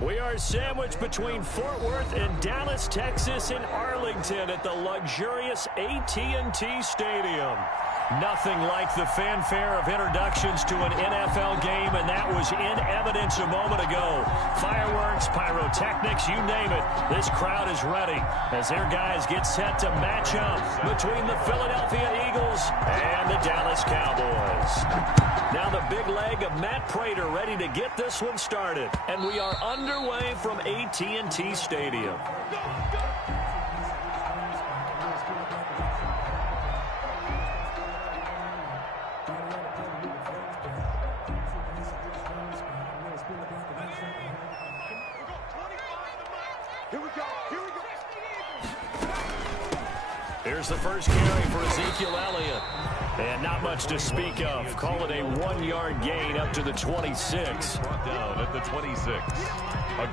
We are sandwiched between Fort Worth and Dallas, Texas, and Arlington at the luxurious AT&T Stadium. Nothing like the fanfare of introductions to an NFL game, and that was in evidence a moment ago. Fireworks, pyrotechnics, you name it. This crowd is ready as their guys get set to match up between the Philadelphia Eagles and the Dallas Cowboys. Now the big leg of Matt Prater ready to get this one started, and we are underway from AT&T Stadium. Here's the first carry for Ezekiel Elliott. And not much to speak of. Call it a 1-yard gain up to the 26. Brought down at the 26.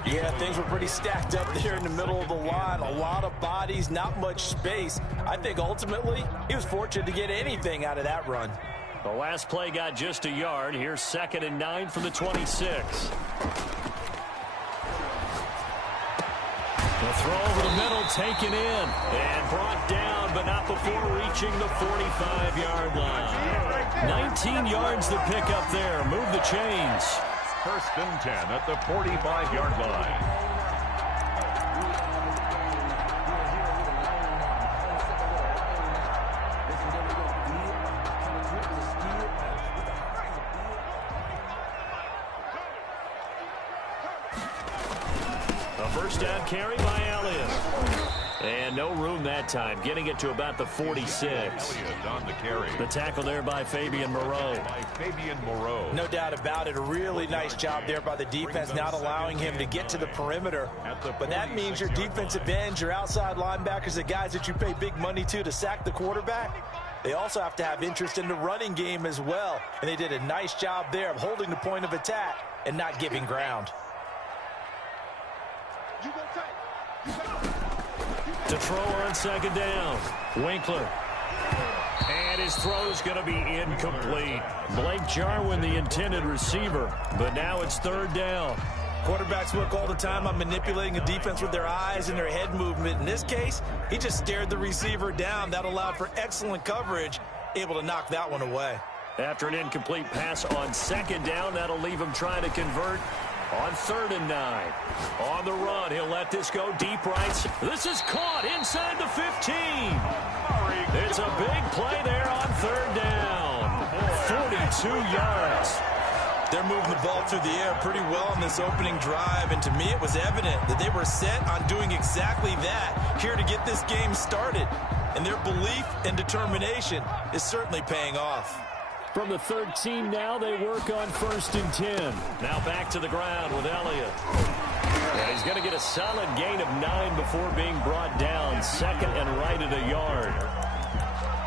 Yeah, things were pretty stacked up there in the middle of the line. A lot of bodies, not much space. I think ultimately he was fortunate to get anything out of that run. The last play got just a yard. Here's 2nd and 9 from the 26. The throw over the middle, taken in, and brought down, but not before reaching the 45-yard line. 19 yards to pick up there. Move the chains. 1st and 10 at the 45-yard line. First down carry by Elliott. And no room that time, getting it to about the 46. Elliott on the carry. The tackle there by Fabian Moreau. No doubt about it. A really nice job there by the defense, not allowing him to get to the perimeter. But that means your defensive ends, your outside linebackers, the guys that you pay big money to sack the quarterback, they also have to have interest in the running game as well. And they did a nice job there of holding the point of attack and not giving ground. To throw on 2nd down. Winkler. And his throw is going to be incomplete. Blake Jarwin, the intended receiver. But now it's 3rd down. Quarterbacks work all the time on manipulating a defense with their eyes and their head movement. In this case, he just stared the receiver down. That allowed for excellent coverage, able to knock that one away. After an incomplete pass on 2nd down, that'll leave him trying to convert on 3rd and 9. On the run, he'll let this go deep right. This is caught inside the 15. It's a big play there on 3rd down. 42 yards. They're moving the ball through the air pretty well in this opening drive, and to me it was evident that they were set on doing exactly that here to get this game started. And their belief and determination is certainly paying off. From the 13 now, they work on 1st and 10. Now back to the ground with Elliott. And he's going to get a solid gain of 9 before being brought down. 2nd and right at a yard.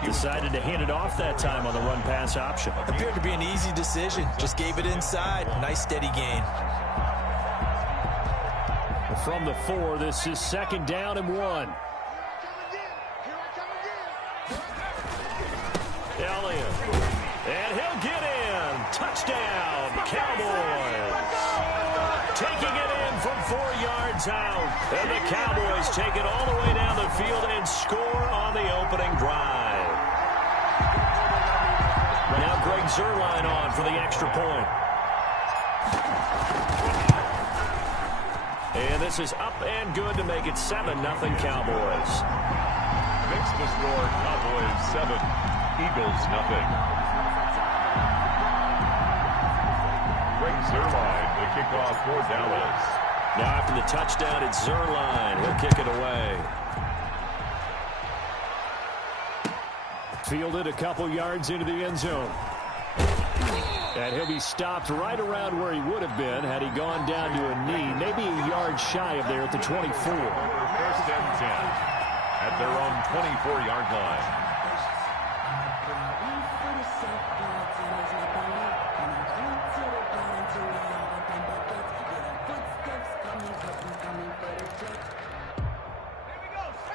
Decided to hand it off that time on the run-pass option. Appeared to be an easy decision. Just gave it inside. Nice steady gain. From the 4, this is 2nd down and 1. Elliott. And he'll get in. Touchdown, Cowboys. Taking it in from 4 yards out. And the Cowboys take it all the way down the field and score on the opening drive. Now Greg Zuerlein on for the extra point. And this is up and good to make it 7-0 Cowboys. Makes the score Cowboys 7, Eagles nothing. Greg Zuerlein, the kickoff for Dallas. Now after the touchdown, it's Zuerlein. He'll kick it away. Fielded a couple yards into the end zone. And he'll be stopped right around where he would have been had he gone down to a knee, maybe a yard shy of there at the 24. 1st and 10 at their own 24-yard line.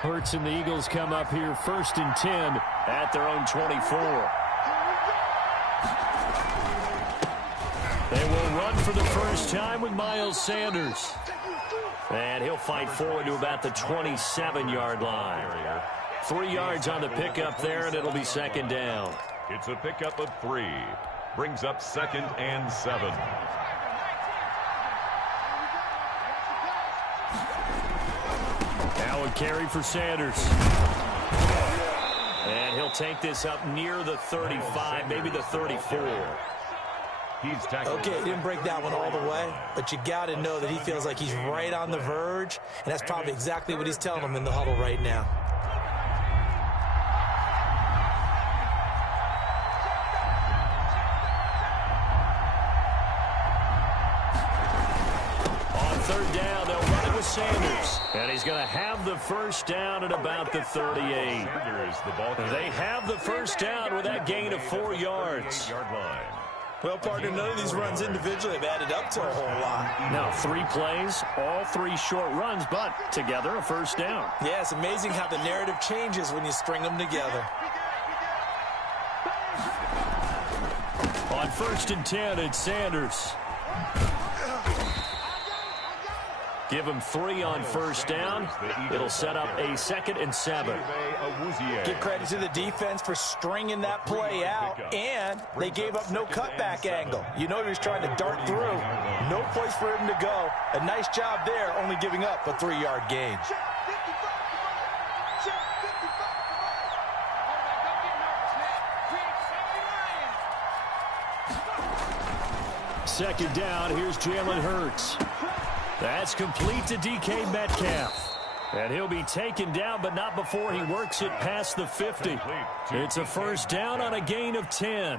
Hurts and the Eagles come up here 1st and 10 at their own 24. They will run for the first time with Miles Sanders. And he'll fight forward to about the 27-yard line. 3 yards on the pickup there, and it'll be second down. It's a pickup of 3. Brings up 2nd and 7. Now a carry for Sanders. And he'll take this up near the 35, maybe the 34. Okay, he didn't break that one all the way, but you got to know that he feels like he's right on the verge, and that's probably exactly what he's telling him in the huddle right now. On third down, they'll run it with Sanders, and he's going to have the first down at about the 38. They have the first down with that gain of 4 yards. Well, partner, none of these runs individually have added up to a whole lot. Now, 3 plays, all 3 short runs, but together a first down. Yeah, it's amazing how the narrative changes when you string them together. On 1st and 10, it's Sanders. Give him 3 on first down. It'll set up a 2nd and 7. Give credit to the defense for stringing that play out, and they gave up no cutback angle. You know he was trying to dart through. No place for him to go. A nice job there, only giving up a 3-yard gain. Second down, here's Jalen Hurts. That's complete to DK Metcalf. And he'll be taken down, but not before he works it past the 50. It's a first down on a gain of 10.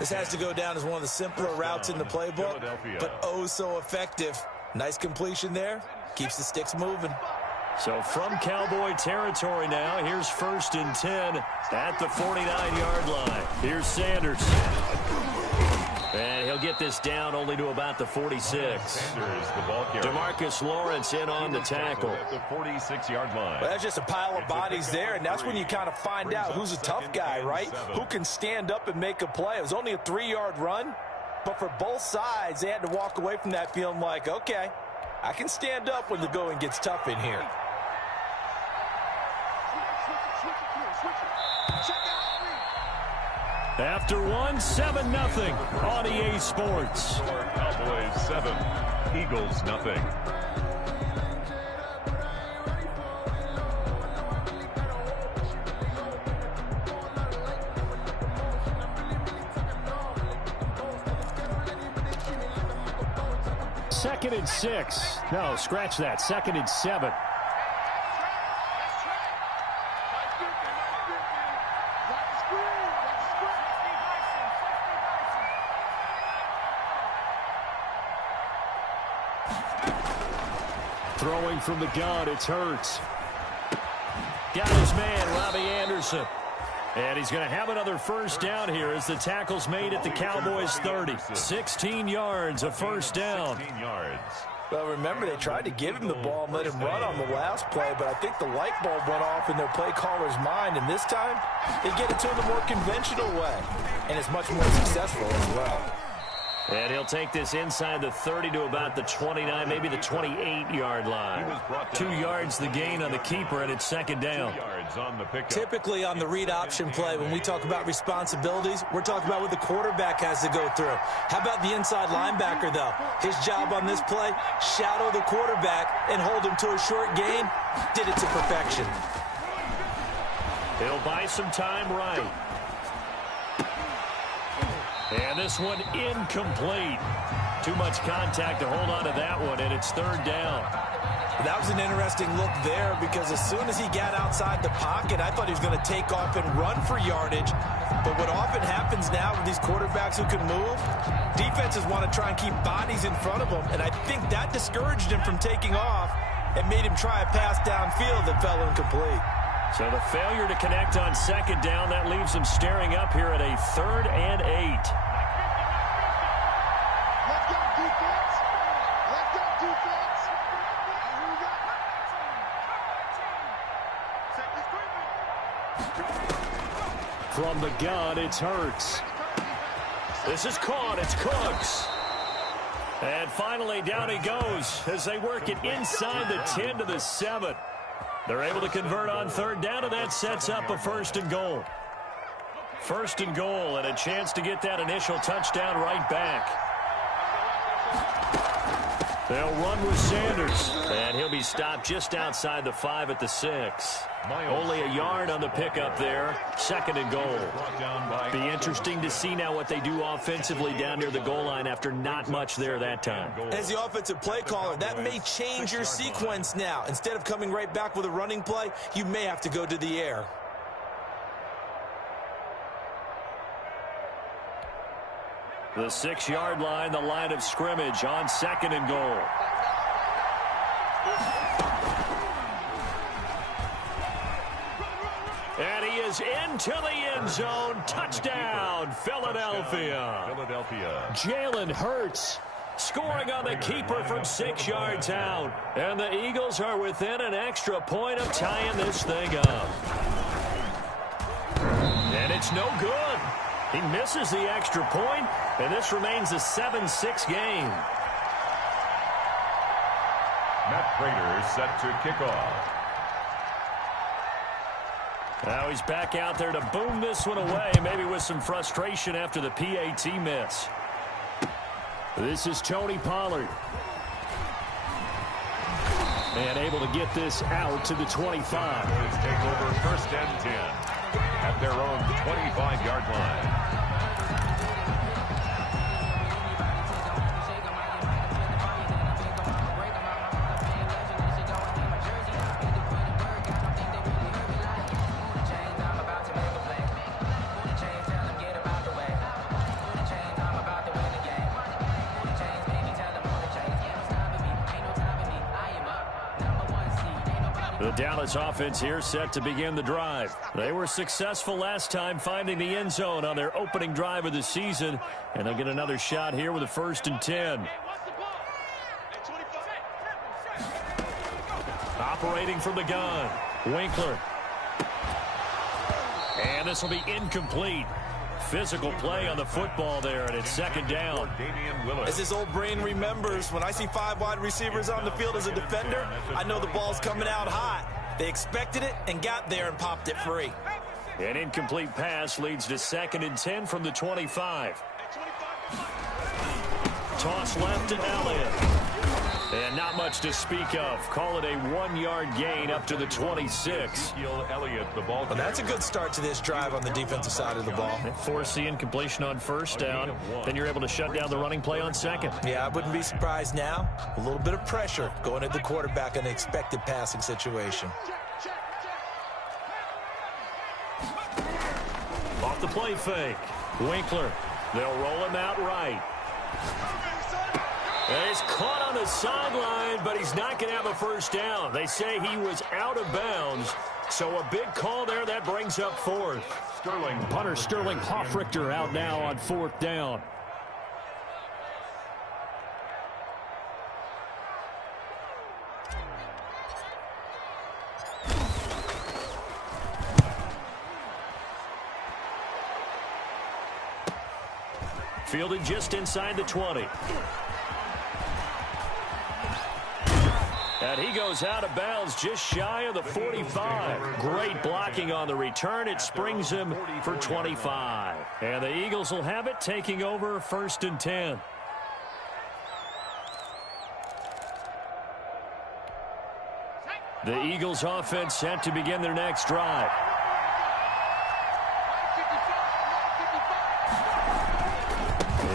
This has to go down as one of the simpler routes in the playbook, but oh so effective. Nice completion there. Keeps the sticks moving. So from Cowboy territory now, here's 1st and 10 at the 49-yard line. Here's Sanders. And he'll get this down only to about the 46. DeMarcus Lawrence in on the tackle. At the 46-yard line. Well, that's just a pile of bodies there, and that's when you kind of find out who's a tough guy, right? Who can stand up and make a play. It was only a 3-yard run, but for both sides, they had to walk away from that feeling like, okay, I can stand up when the going gets tough in here. After 1, 7-0 on EA Sports. Cowboys 7, Eagles nothing. Second and 6. No, scratch that. 2nd and 7. Throwing from the gun, it's Hurts. Got his man, Robbie Anderson. And he's going to have another first down here as the tackle's made at the Cowboys 30. 16 yards, a first down. 16 yards. Well, remember, they tried to give him the ball and let him run on the last play, but I think the light bulb went off in their play caller's mind, and this time they get it to him the more conventional way, and it's much more successful as well. And he'll take this inside the 30 to about the 29, maybe the 28-yard line. 2 yards the gain on the keeper, and it's second down. Typically on the read option play, when we talk about responsibilities, we're talking about what the quarterback has to go through. How about the inside linebacker, though? His job on this play, shadow the quarterback and hold him to a short gain. Did it to perfection. He'll buy some time right. And this one incomplete. Too much contact to hold on to that one, and it's third down. That was an interesting look there because as soon as he got outside the pocket, I thought he was going to take off and run for yardage. But what often happens now with these quarterbacks who can move, defenses want to try and keep bodies in front of them, and I think that discouraged him from taking off and made him try a pass downfield that fell incomplete. So the failure to connect on second down, that leaves him staring up here at a 3rd and 8. Let's go, defense. Let's go, defense. From the gun, it's Hurts. This is caught. It's Cooks. And finally, down he goes as they work it inside the 10 to the 7. They're able to convert on third down, and that sets up a 1st and goal. 1st and goal, and a chance to get that initial touchdown right back. They'll run with Sanders, and he'll be stopped just outside the 5 at the 6. Only a yard on the pickup there. 2nd and goal. Be interesting to see now what they do offensively down near the goal line after not much there that time. As the offensive play caller, that may change your sequence now. Instead of coming right back with a running play, you may have to go to the air. The 6-yard line, the line of scrimmage on 2nd and goal. And he is into the end zone. Touchdown, Philadelphia. Jalen Hurts scoring on the keeper from 6 yards out. And the Eagles are within an extra point of tying this thing up. And it's no good. He misses the extra point, and this remains a 7-6 game. Matt Prater set to kick off. Now he's back out there to boom this one away, maybe with some frustration after the PAT miss. This is Tony Pollard. And able to get this out to the 25. Let's take over 1st and 10 at their own 25-yard line. The Dallas offense here set to begin the drive. They were successful last time finding the end zone on their opening drive of the season, and they'll get another shot here with a 1st and 10. Operating from the gun, Winkler. And this will be incomplete. Physical play on the football there, and it's 2nd down. As his old brain remembers, when I see 5 wide receivers on the field as a defender, I know the ball's coming out hot. They expected it and got there and popped it free. An incomplete pass leads to 2nd and 10 from the 25. Toss left to Elliott. And not much to speak of. Call it a 1-yard gain up to the 26. Well, that's a good start to this drive on the defensive side of the ball. Force the incompletion on 1st down. Then you're able to shut down the running play on 2nd. Yeah, I wouldn't be surprised now. A little bit of pressure going at the quarterback in an expected passing situation. Off the play fake. Winkler. They'll roll him out right. And he's caught on the sideline, but he's not going to have a 1st down. They say he was out of bounds, so a big call there. That brings up 4th. Punter Sterling Hoffrichter out now on 4th down. Fielded just inside the 20. And he goes out of bounds just shy of the 45. Great blocking on the return. It springs him for 25. And the Eagles will have it, taking over 1st and 10. The Eagles offense set to begin their next drive.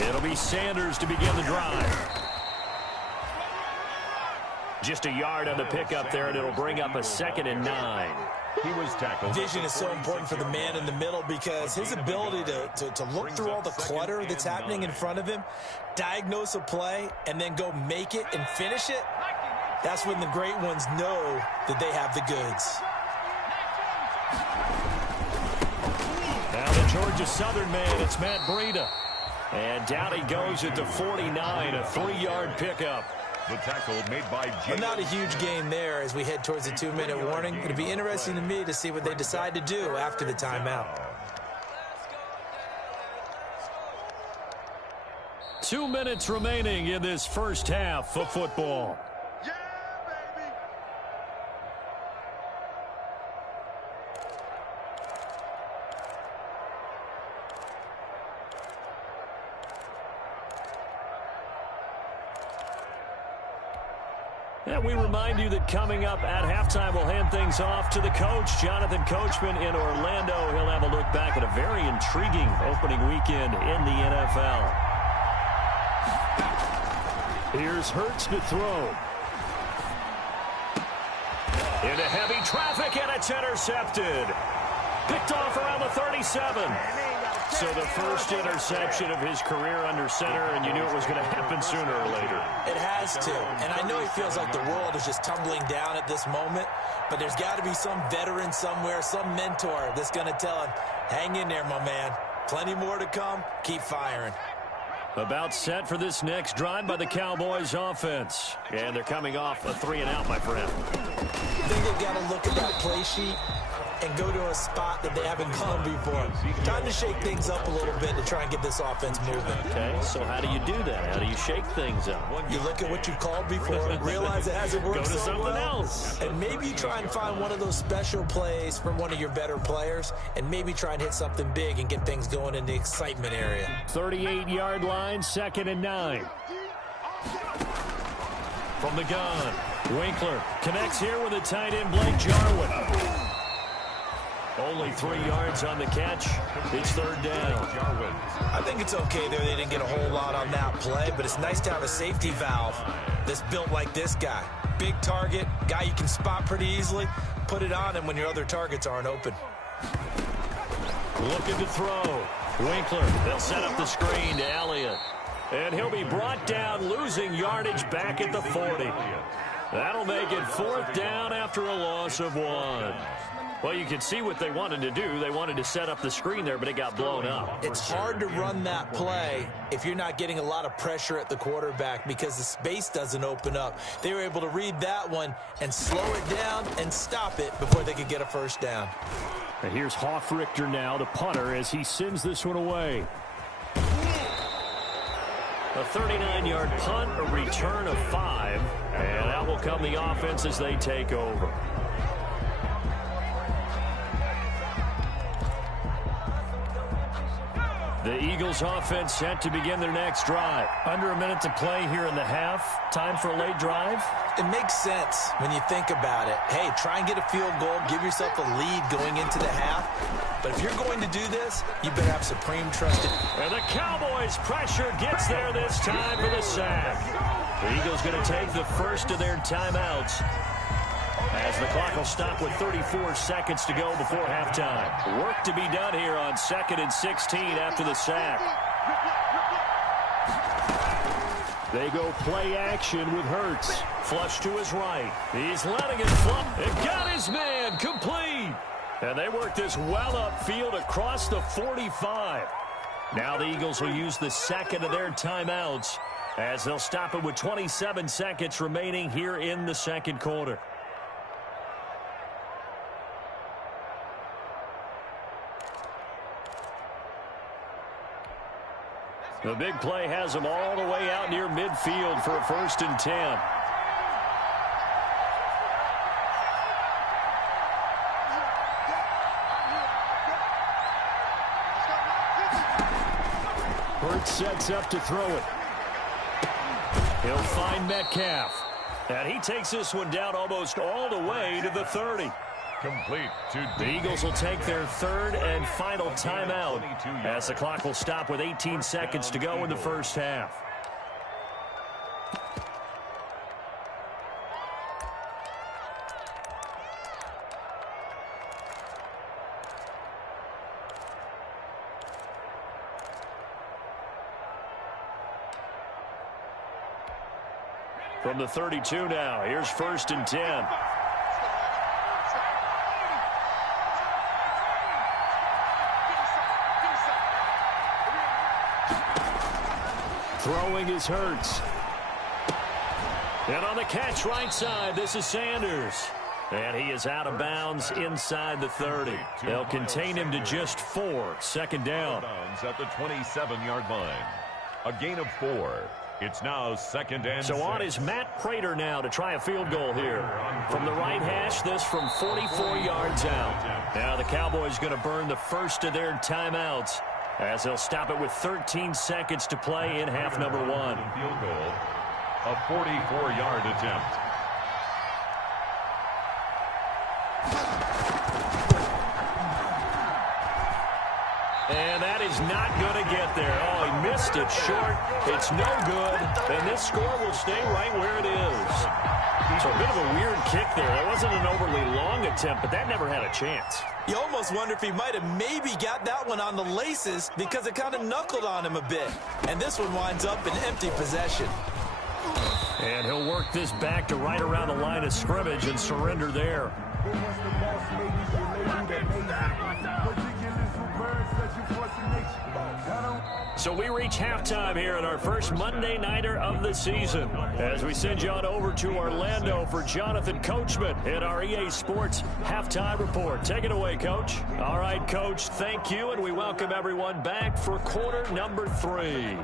It'll be Sanders to begin the drive. Just a yard on the pickup there, and it'll bring up a 2nd and 9. He was tackled. Vision is so important for the man in the middle because his ability to look through all the clutter that's happening in front of him, diagnose a play, and then go make it and finish it, that's when the great ones know that they have the goods. Now the Georgia Southern man, it's Matt Breida. And down he goes at the 49, a 3-yard pickup. The tackle made by Well, not a huge gain there as we head towards the 2-minute warning. It'll be interesting to me to see what they decide to do after the timeout. 2 minutes remaining in this first half of football. Yeah, baby. And we remind you that coming up at halftime, we'll hand things off to the coach, Jonathan Coachman in Orlando. He'll have a look back at a very intriguing opening weekend in the NFL. Here's Hurts to throw. Into heavy traffic, and it's intercepted. Picked off around the 37. So the first interception of his career under center, and you knew it was going to happen sooner or later. It has to. And I know he feels like the world is just tumbling down at this moment, but there's got to be some veteran somewhere, some mentor that's going to tell him, hang in there, my man. Plenty more to come. Keep firing. About set for this next drive by the Cowboys offense. And they're coming off a 3-and-out, my friend. I think they've got to look at that play sheet and go to a spot that they haven't gone before. Time to shake things up a little bit to try and get this offense moving. Okay, so how do you do that? How do you shake things up? You look at what you've called before, realize it hasn't worked Go to so something well, else. and maybe try and find one of those special plays from one of your better players, and maybe try and hit something big and get things going in the excitement area. 38-yard line, 2nd and 9. From the gun, Winkler connects here with a tight end, Blake Jarwin. Only 3 yards on the catch. It's 3rd down. I think it's okay there. They didn't get a whole lot on that play, but it's nice to have a safety valve that's built like this guy. Big target, guy you can spot pretty easily. Put it on him when your other targets aren't open. Looking to throw. Winkler, they'll set up the screen to Elliott. And he'll be brought down, losing yardage back at the 40. That'll make it 4th down after a loss of 1. Well, you can see what they wanted to do. They wanted to set up the screen there, but it got blown up. It's hard to run that play if you're not getting a lot of pressure at the quarterback because the space doesn't open up. They were able to read that one and slow it down and stop it before they could get a 1st down. And here's Hofrichter now, the punter, as he sends this one away. A 39-yard punt, a return of 5, and out will come the offense as they take over. The Eagles offense set to begin their next drive. Under a minute to play here in the half. Time for a late drive. It makes sense when you think about it. Hey, try and get a field goal. Give yourself a lead going into the half. But if you're going to do this, you better have supreme trust in. And the Cowboys' pressure gets there this time for the sack. The Eagles going to take the first of their timeouts, as the clock will stop with 34 seconds to go before halftime. Work to be done here on 2nd and 16 after the sack. They go play action with Hurts. Flush to his right. He's letting it fly. It got his man complete. And they work this well upfield across the 45. Now the Eagles will use the second of their timeouts, as they'll stop it with 27 seconds remaining here in the second quarter. The big play has them all the way out near midfield for a 1st and 10. Hurts sets up to throw it. He'll find Metcalf. And he takes this one down almost all the way to the 30. Complete to the Eagles will take their 3rd and final timeout, as the clock will stop with 18 seconds to go in the first half. From the 32 now, here's 1st and 10. Throwing is Hurts. And on the catch right side, this is Sanders. And he is out of bounds inside the 30. They'll contain him to just 4. 2nd down. At the 27-yard line. A gain of 4. It's now 2nd and 6. So on is Matt Prater now to try a field goal here. From the right hash, this from 44 yards out. Now the Cowboys going to burn the first of their timeouts as they'll stop it with 13 seconds to play in half number 1. Field goal, a 44-yard attempt. And that is not going to get there. Oh, he missed it short. It's no good. And this score will stay right where it is. So a bit of a weird kick there. That wasn't an overly long attempt, but that never had a chance. You almost wonder if he might have maybe got that one on the laces because it kind of knuckled on him a bit. And this one winds up in empty possession. And he'll work this back to right around the line of scrimmage and surrender there. So we reach halftime here at our first Monday Nighter of the season as we send you on over to Orlando for Jonathan Coachman in our EA Sports Halftime Report. Take it away, Coach. All right, Coach, thank you, and we welcome everyone back for quarter number 3.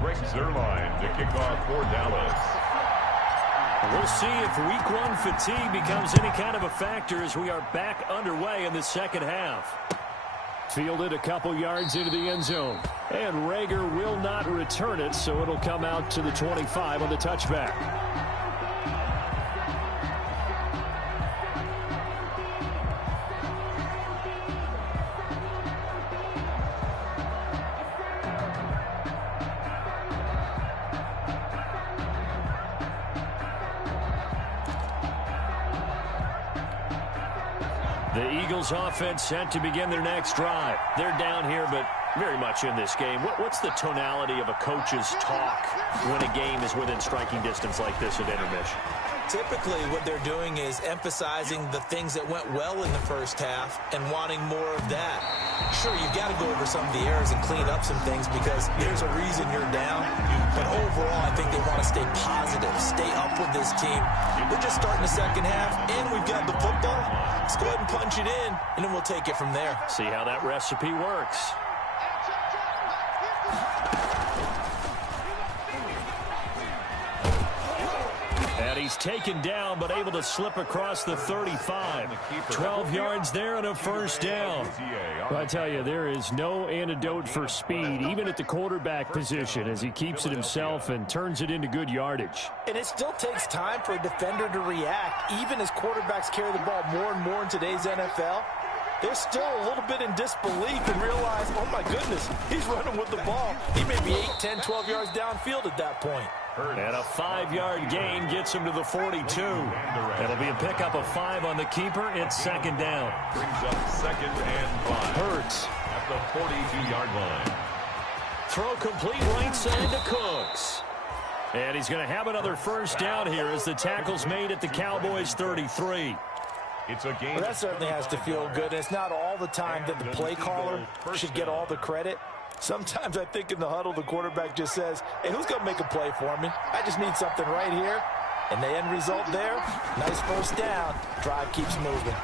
Greg Zuerlein to kick off for Dallas. We'll see if week 1 fatigue becomes any kind of a factor as we are back underway in the second half. Fielded a couple yards into the end zone. And Rager will not return it, so it'll come out to the 25 on the touchback. The Eagles offense set to begin their next drive. They're down here, but very much in this game. What's the tonality of a coach's talk when a game is within striking distance like this at intermission? Typically, what they're doing is emphasizing the things that went well in the first half and wanting more of that. Sure, you've got to go over some of the errors and clean up some things because there's a reason you're down. But overall, I think they want to stay positive, stay up with this team. We're just starting the second half, and we've got the football. Let's go ahead and punch it in, and then we'll take it from there. See how that recipe works. And he's taken down, but able to slip across the 35. 12 yards there and a first down. I tell you, there is no antidote for speed, even at the quarterback position, as he keeps it himself and turns it into good yardage. And it still takes time for a defender to react, even as quarterbacks carry the ball more and more in today's NFL. They're still a little bit in disbelief and realize, oh my goodness, he's running with the ball. He may be 8, 10, 12 yards downfield at that point. And a 5-yard gain gets him to the 42. It'll be a pickup of 5 on the keeper. It's second down. Brings up 2nd and 5. Hurts at the 42-yard line. Throw complete right side to Cooks. And he's going to have another first down here as the tackle's made at the Cowboys' 33. It's a game. Well, that certainly has to feel good. It's not all the time that the play caller should get all the credit. Sometimes I think in the huddle, the quarterback just says, hey, who's going to make a play for me? I just need something right here. And the end result there, nice first down. Drive keeps moving.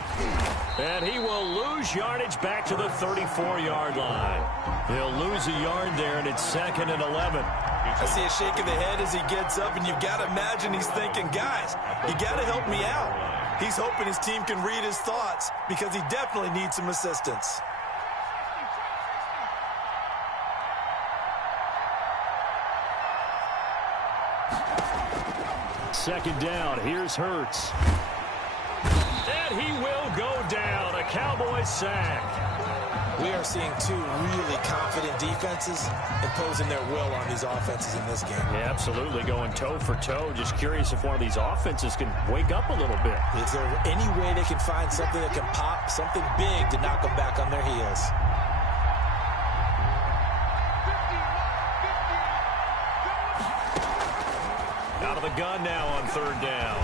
And he will lose yardage back to the 34-yard line. He'll lose a yard there, and it's 2nd and 11. I see a shake of the head as he gets up, and you've got to imagine he's thinking, guys, you got to help me out. He's hoping his team can read his thoughts because he definitely needs some assistance. Second down. Here's Hurts. And he will go down. A Cowboys sack. We are seeing two really confident defenses imposing their will on these offenses in this game. Yeah, absolutely, going toe for toe. Just curious if one of these offenses can wake up a little bit. Is there any way they can find something that can pop, something big to knock them back on their heels? Out of the gun now on third down.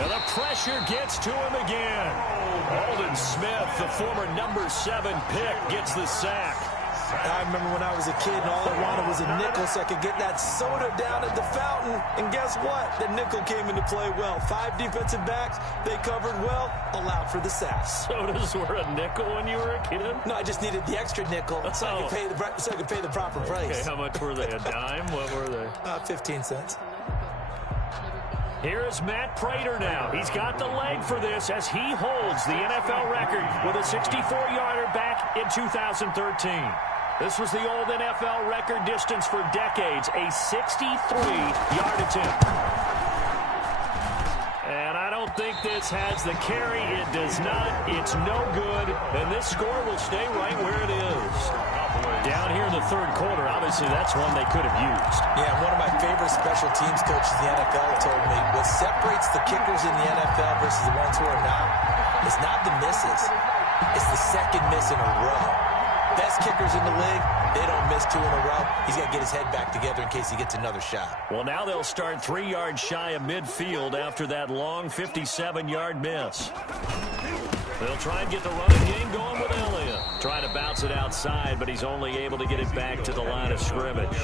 And the pressure gets to him again. Aldon Smith, the former number 7 pick, gets the sack. I remember when I was a kid and all I wanted was a nickel so I could get that soda down at the fountain. And guess what? The nickel came into play well. 5 defensive backs, they covered well, allowed for the sacks. Sodas were a nickel when you were a kid? No, I just needed the extra nickel so I could pay the proper price. Okay, how much were they? A dime? What were they? 15 cents. Here's Matt Prater now. He's got the leg for this as he holds the NFL record with a 64-yarder back in 2013. This was the old NFL record distance for decades, a 63-yard attempt. And I don't think this has the carry. It does not. It's no good. And this score will stay right where it is. Down here in the third quarter, obviously that's one they could have used. Yeah, one of my favorite special teams coaches in the NFL told me what separates the kickers in the NFL versus the ones who are not is not the misses. It's the second miss in a row. Best kickers in the league, they don't miss 2 in a row. He's got to get his head back together in case he gets another shot. Well, now they'll start 3 yards shy of midfield after that long 57-yard miss. They'll try and get the running game going with Elliott. Trying to bounce it outside, but he's only able to get it back to the line of scrimmage.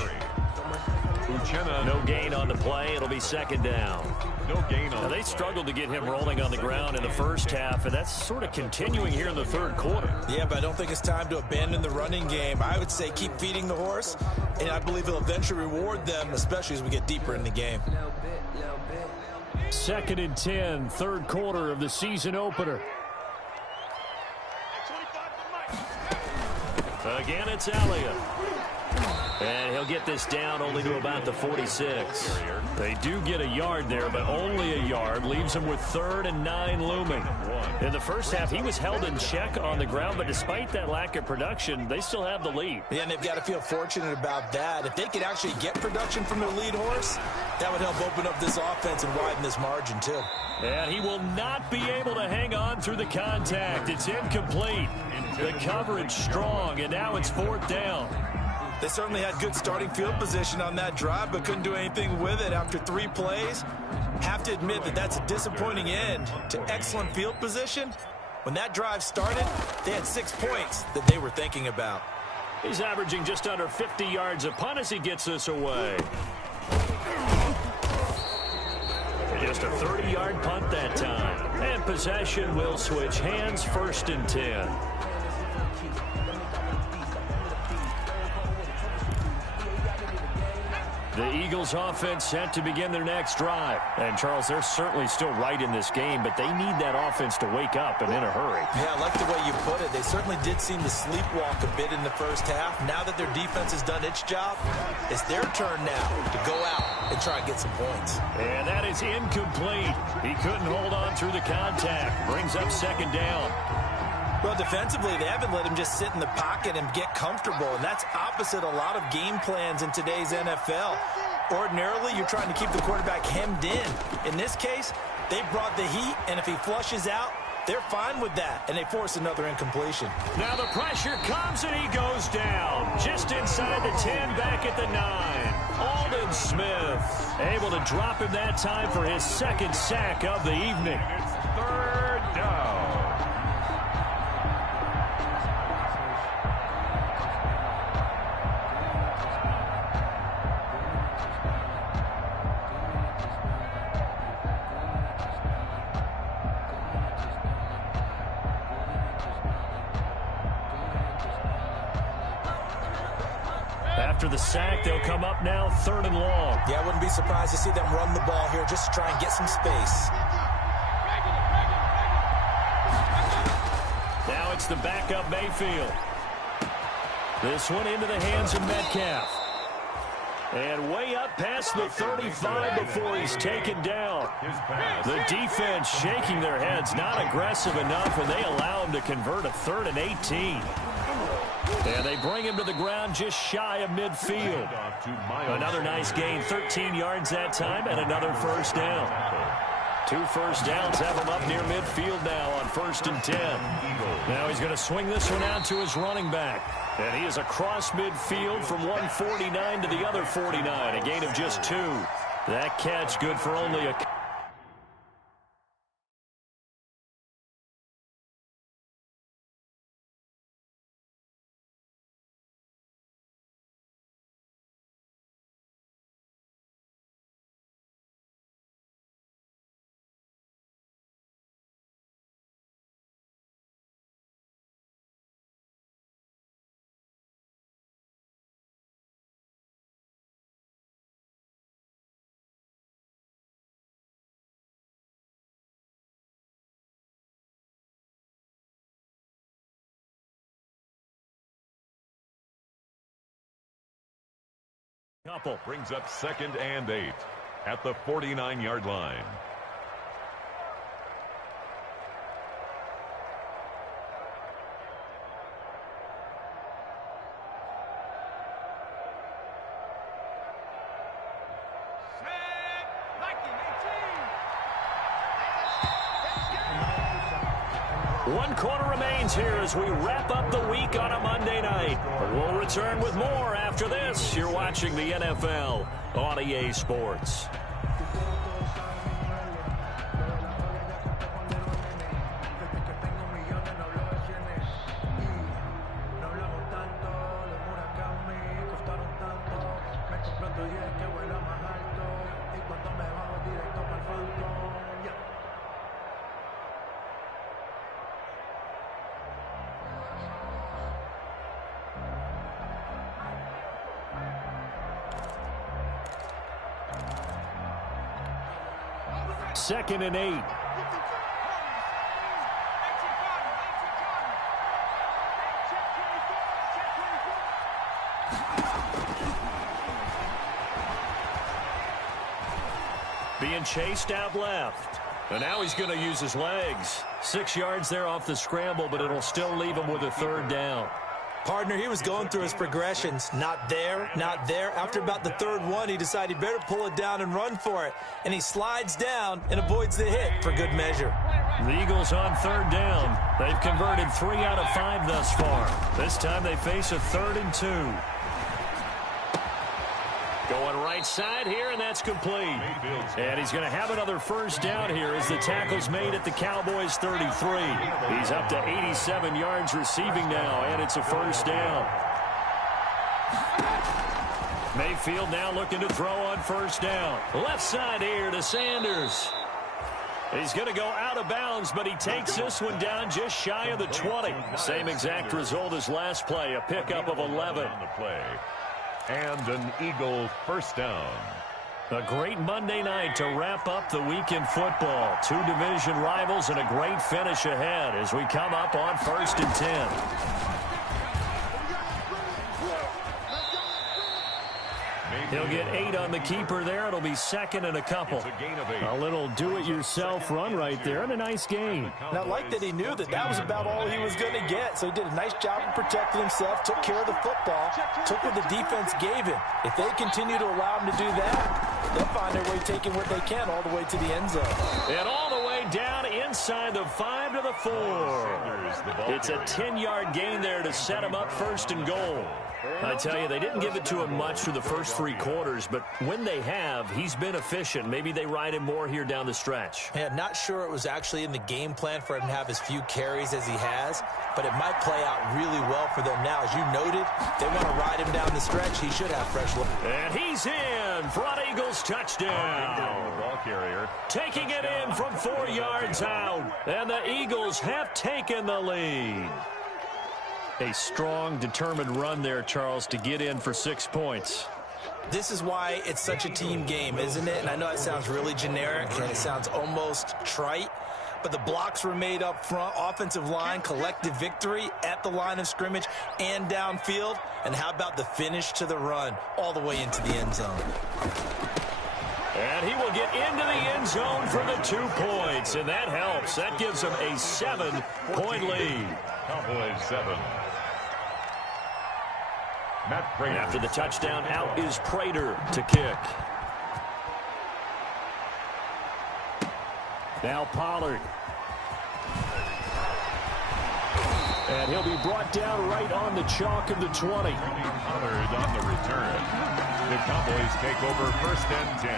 No gain on the play. It'll be second down. No gain on. Now, they struggled to get him rolling on the ground in the first half, and that's sort of continuing here in the third quarter. Yeah, but I don't think it's time to abandon the running game. I would say keep feeding the horse, and I believe it'll eventually reward them, especially as we get deeper in the game. 2nd and 10, third quarter of the season opener. Again, it's Elliott. And he'll get this down only to about the 46. They do get a yard there, but only a yard. Leaves him with 3rd and 9 looming. In the first half, he was held in check on the ground, but despite that lack of production, they still have the lead. Yeah, and they've got to feel fortunate about that. If they could actually get production from their lead horse, that would help open up this offense and widen this margin, too. And he will not be able to hang on through the contact. It's incomplete. The coverage strong, and now it's 4th down. They certainly had good starting field position on that drive, but couldn't do anything with it after 3 plays. Have to admit that that's a disappointing end to excellent field position. When that drive started, they had 6 points that they were thinking about. He's averaging just under 50 yards a punt as he gets this away. Just a 30-yard punt that time. And possession will switch hands, 1st and 10. The Eagles offense set to begin their next drive. And, Charles, they're certainly still right in this game, but they need that offense to wake up and in a hurry. Yeah, I like the way you put it. They certainly did seem to sleepwalk a bit in the first half. Now that their defense has done its job, it's their turn now to go out and try and get some points. And that is incomplete. He couldn't hold on through the contact. Brings up 2nd down. Well, defensively, they haven't let him just sit in the pocket and get comfortable, and that's opposite a lot of game plans in today's NFL. Ordinarily, you're trying to keep the quarterback hemmed in. In this case, they brought the heat, and if he flushes out, they're fine with that, and they force another incompletion. Now the pressure comes, and he goes down. Just inside the 10, back at the 9. Aldon Smith able to drop him that time for his 2nd sack of the evening. 3rd down. After the sack, they'll come up now 3rd and long. Yeah, I wouldn't be surprised to see them run the ball here just to try and get some space. Now it's the backup Mayfield. This one into the hands of Metcalf. And way up past the 35 before he's taken down. The defense shaking their heads, not aggressive enough, and they allow him to convert a 3rd and 18. And they bring him to the ground just shy of midfield. Another nice gain, 13 yards that time, and another 1st down. 2 first downs have him up near midfield now on 1st and 10. Now he's going to swing this one out to his running back. And he is across midfield from 149 to the other 49, a gain of just 2. That catch good for only a... Couple. Brings up 2nd and 8 at the 49-yard line. One quarter remains here as we wrap up the week on a Monday night. We'll return with more after this. You're watching the NFL on EA Sports. Second and 8. Being chased out left. And now he's going to use his legs. 6 yards there off the scramble, but it'll still leave him with a 3rd down. Partner, he was going through his progressions. Not there, not there. After about the 3rd one, he decided he better pull it down and run for it. And he slides down and avoids the hit for good measure. The Eagles on 3rd down. They've converted 3 out of 5 thus far. This time they face a 3rd and 2. Going right side here, and that's complete. And he's going to have another 1st down here as the tackle's made at the Cowboys' 33. He's up to 87 yards receiving now, and it's a 1st down. Mayfield now looking to throw on 1st down. Left side here to Sanders. He's going to go out of bounds, but he takes this one down just shy of the 20. Same exact result as last play, a pickup of 11. On the play. And an Eagle 1st down. A great Monday night to wrap up the week in football. 2 division rivals and a great finish ahead as we come up on 1st and 10. He'll get 8 on the keeper there. It'll be 2nd and a couple. A little do-it-yourself run right there and a nice gain. And I like that he knew that that was about all he was going to get. So he did a nice job of protecting himself, took care of the football, took what the defense gave him. If they continue to allow him to do that, they'll find their way taking what they can all the way to the end zone. And all the way down inside the 5 to the 4. It's a 10-yard gain there to set him up 1st and goal. I tell you, they didn't give it to him much through the first 3 quarters, but when they have, he's been efficient. Maybe they ride him more here down the stretch. Yeah, not sure it was actually in the game plan for him to have as few carries as he has, but it might play out really well for them now. As you noted, they want to ride him down the stretch. He should have fresh look. And he's in for an Eagles touchdown. The ball carrier. Taking it in from 4 yards out, and the Eagles have taken the lead. A strong, determined run there, Charles, to get in for 6 points. This is why it's such a team game, isn't it? And I know it sounds really generic and it sounds almost trite, but the blocks were made up front, offensive line, collective victory at the line of scrimmage and downfield. And how about the finish to the run all the way into the end zone? And he will get into the end zone for the 2 points, and that helps. That gives him a 7-point lead. Cowboys 7. Matt Prater. After the touchdown, out is Prater to kick. Now Pollard. And he'll be brought down right on the chalk of the 20. Pollard on the return. The Cowboys take over 1st and 10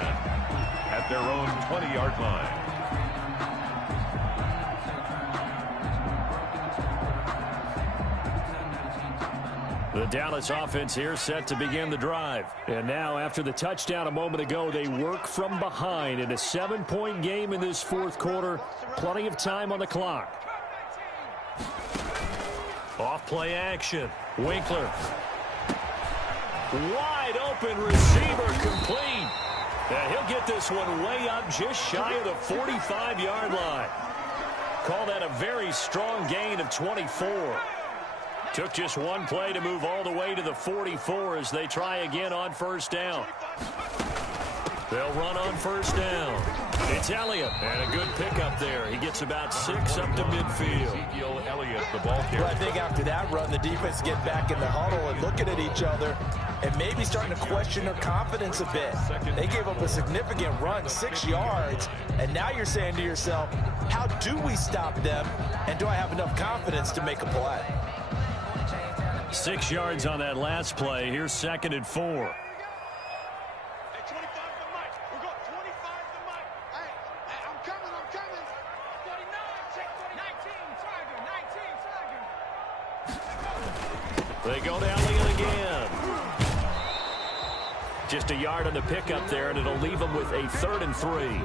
at their own 20-yard line. The Dallas offense here set to begin the drive. And now, after the touchdown a moment ago, they work from behind in a 7-point game in this 4th quarter. Plenty of time on the clock. Off play action. Winkler. Wide open receiver complete. And he'll get this one way up just shy of the 45-yard line. Call that a very strong gain of 24. Took just one play to move all the way to the 44 as they try again on first down. They'll run on first down. It's Elliott, and a good pickup there. He gets about 6 up to midfield. Ezekiel Elliott, the ball carrier. Well, I think after that run, the defense get back in the huddle and looking at each other and maybe starting to question their confidence a bit. They gave up a significant run, 6 yards, and now you're saying to yourself, how do we stop them, and do I have enough confidence to make a play? 6 yards on that last play. Here's 2nd and 4. They go to Elliott again. Just a yard on the pickup there, and it'll leave them with a 3rd and 3.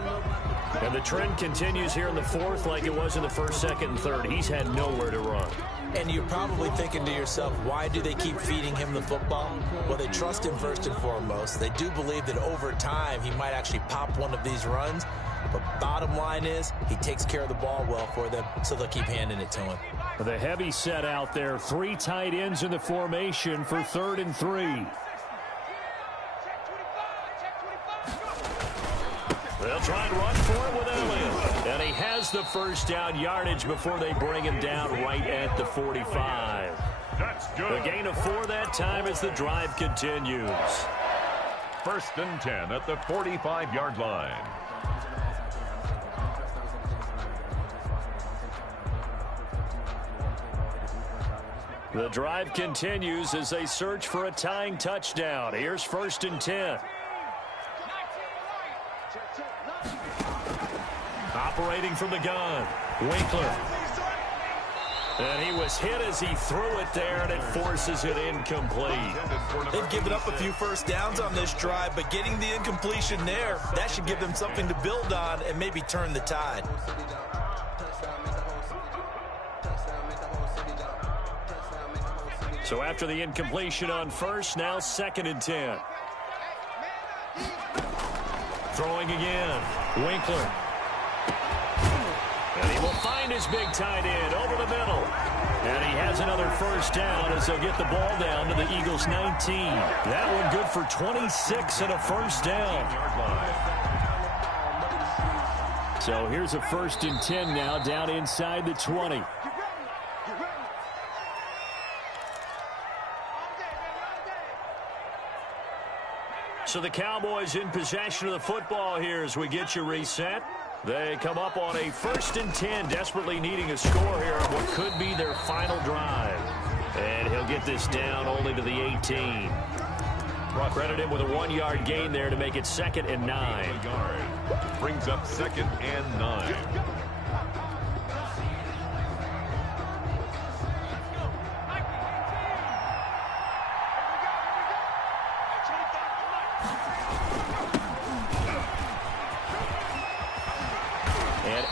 And the trend continues here in the 4th like it was in the 1st, 2nd, and 3rd. He's had nowhere to run. And you're probably thinking to yourself, why do they keep feeding him the football? Well, they trust him first and foremost. They do believe that over time he might actually pop one of these runs. But bottom line is, he takes care of the ball well for them, so they'll keep handing it to him. The heavy set out there. 3 tight ends in the formation for 3rd and 3. They'll try and run for it with Elliott. And he has the first down yardage before they bring him down right at the 45. That's good. A gain of 4 that time as the drive continues. 1st and 10 at the 45-yard line. The drive continues as they search for a tying touchdown. Here's 1st and 10. Operating from the gun, Winkler. And he was hit as he threw it there, and it forces it incomplete. They've given up a few first downs on this drive, but getting the incompletion there, that should give them something to build on and maybe turn the tide. So after the incompletion on first, now 2nd and 10. Throwing again, Winkler. And he will find his big tight end over the middle. And he has another first down as they'll get the ball down to the Eagles' 19. That one good for 26 and a first down. So here's a 1st and 10 now down inside the 20. So the Cowboys in possession of the football here as we get you reset. They come up on a 1st and 10, desperately needing a score here on what could be their final drive. And he'll get this down only to the 18. Credit him with a 1-yard gain there to make it 2nd and 9. Brings up 2nd and 9.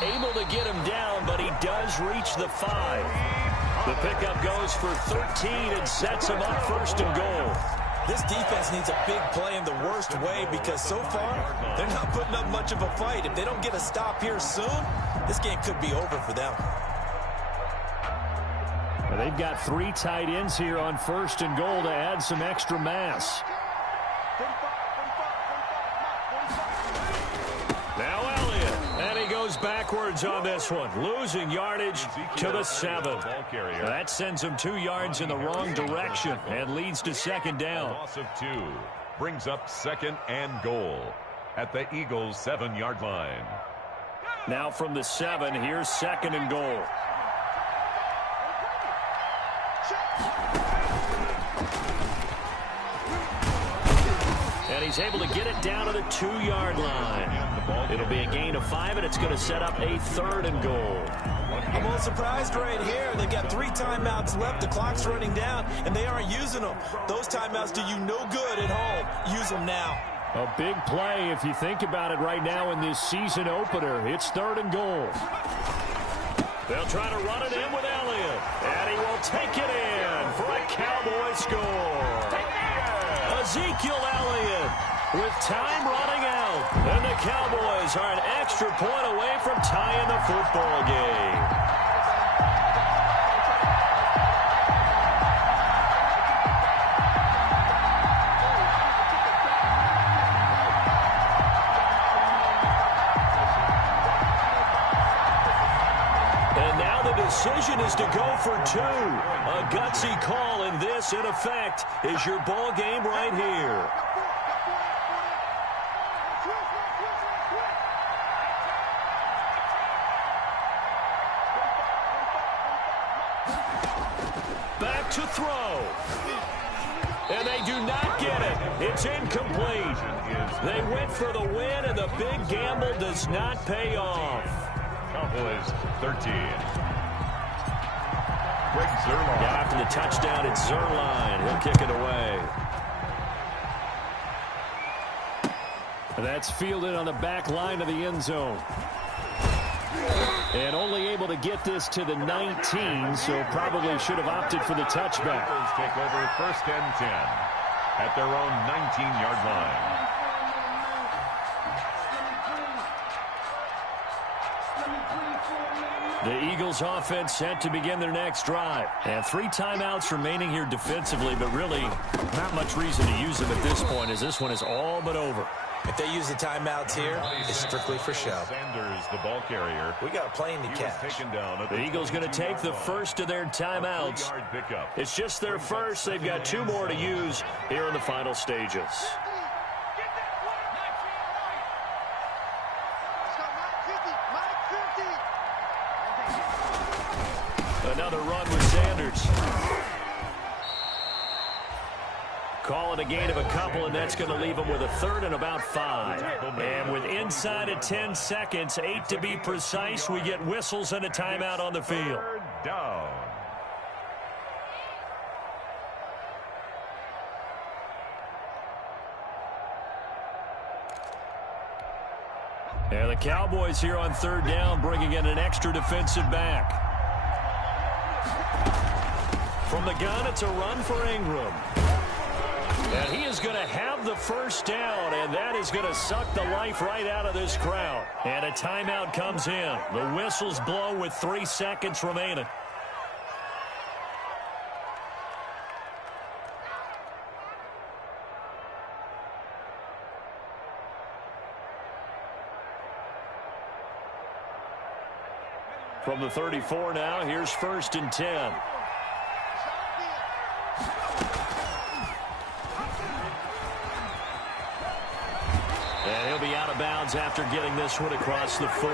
Able to get him down, but he does reach the 5. The pickup goes for 13 and sets him up 1st and goal. This defense needs a big play in the worst way because so far they're not putting up much of a fight. If they don't get a stop here soon, this game could be over for them. Well, they've got 3 tight ends here on 1st and goal to add some extra mass. Backwards on this one, losing yardage to the 7. That sends him 2 yards in the wrong direction and leads to 2nd down. Loss of 2 brings up 2nd and goal at the Eagles' 7-yard line. Now from the 7, here's 2nd and goal. And he's able to get it down to the 2-yard line. It'll be a gain of 5, and it's going to set up a 3rd and goal. I'm a little surprised right here. They've got 3 timeouts left. The clock's running down, and they aren't using them. Those timeouts do you no good at home. Use them now. A big play if you think about it right now in this season opener. It's 3rd and goal. They'll try to run it in with Elliott, and he will take it in for a Cowboy score. Ezekiel Elliott with time running out. And the Cowboys are an extra point away from tying the football game. decision is to go for 2. A gutsy call, and this, in effect, is your ball game right here. Back to throw. And they do not get it. It's incomplete. They went for the win, and the big gamble does not pay off. Cowboys 13. Greg Zuerlein. Yeah, after the touchdown, it's Zuerlein. He'll kick it away. That's fielded on the back line of the end zone. And only able to get this to the 19, so probably should have opted for the touchback. Eagles take over 1st and 10 at their own 19-yard line. The Eagles offense set to begin their next drive. And 3 timeouts remaining here defensively, but really not much reason to use them at this point, as this one is all but over. If they use the timeouts here, it's strictly for show. Sanders, the ball carrier. We got a plane to catch. The Eagles going to take the first of their timeouts. It's just their first. They've got 2 more to use here in the final stages. Another run with Sanders. Call it a gain of a couple, and that's going to leave them with a 3rd and about 5. And with inside of 10 seconds, 8 to be precise, we get whistles and a timeout on the field. 3rd down. And the Cowboys here on 3rd down, bringing in an extra defensive back. From the gun, it's a run for Ingram. And he is going to have the first down, and that is going to suck the life right out of this crowd. And a timeout comes in. The whistles blow with 3 seconds remaining. From the 34 now, here's 1st and 10. And he'll be out of bounds after getting this one across the 40.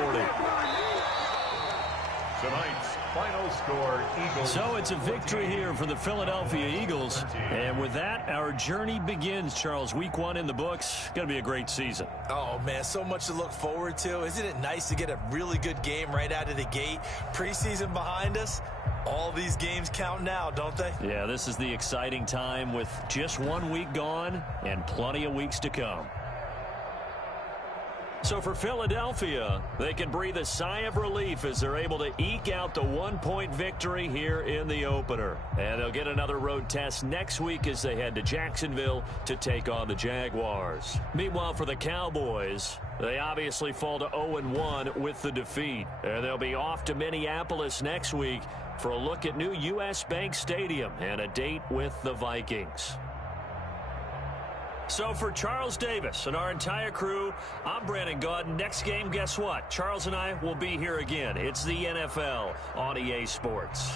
Tonight's final score, Eagles. So it's a victory here for the Philadelphia Eagles. And with that, our journey begins, Charles. Week 1 in the books. Going to be a great season. Oh, man, so much to look forward to. Isn't it nice to get a really good game right out of the gate? Preseason behind us. All these games count now, don't they? Yeah, this is the exciting time with just 1 week gone and plenty of weeks to come. So for Philadelphia, they can breathe a sigh of relief as they're able to eke out the 1-point victory here in the opener. And they'll get another road test next week as they head to Jacksonville to take on the Jaguars. Meanwhile, for the Cowboys, they obviously fall to 0-1 with the defeat. And they'll be off to Minneapolis next week for a look at new U.S. Bank Stadium and a date with the Vikings. So for Charles Davis and our entire crew, I'm Brandon Gaudin. Next game, guess what? Charles and I will be here again. It's the NFL on EA Sports.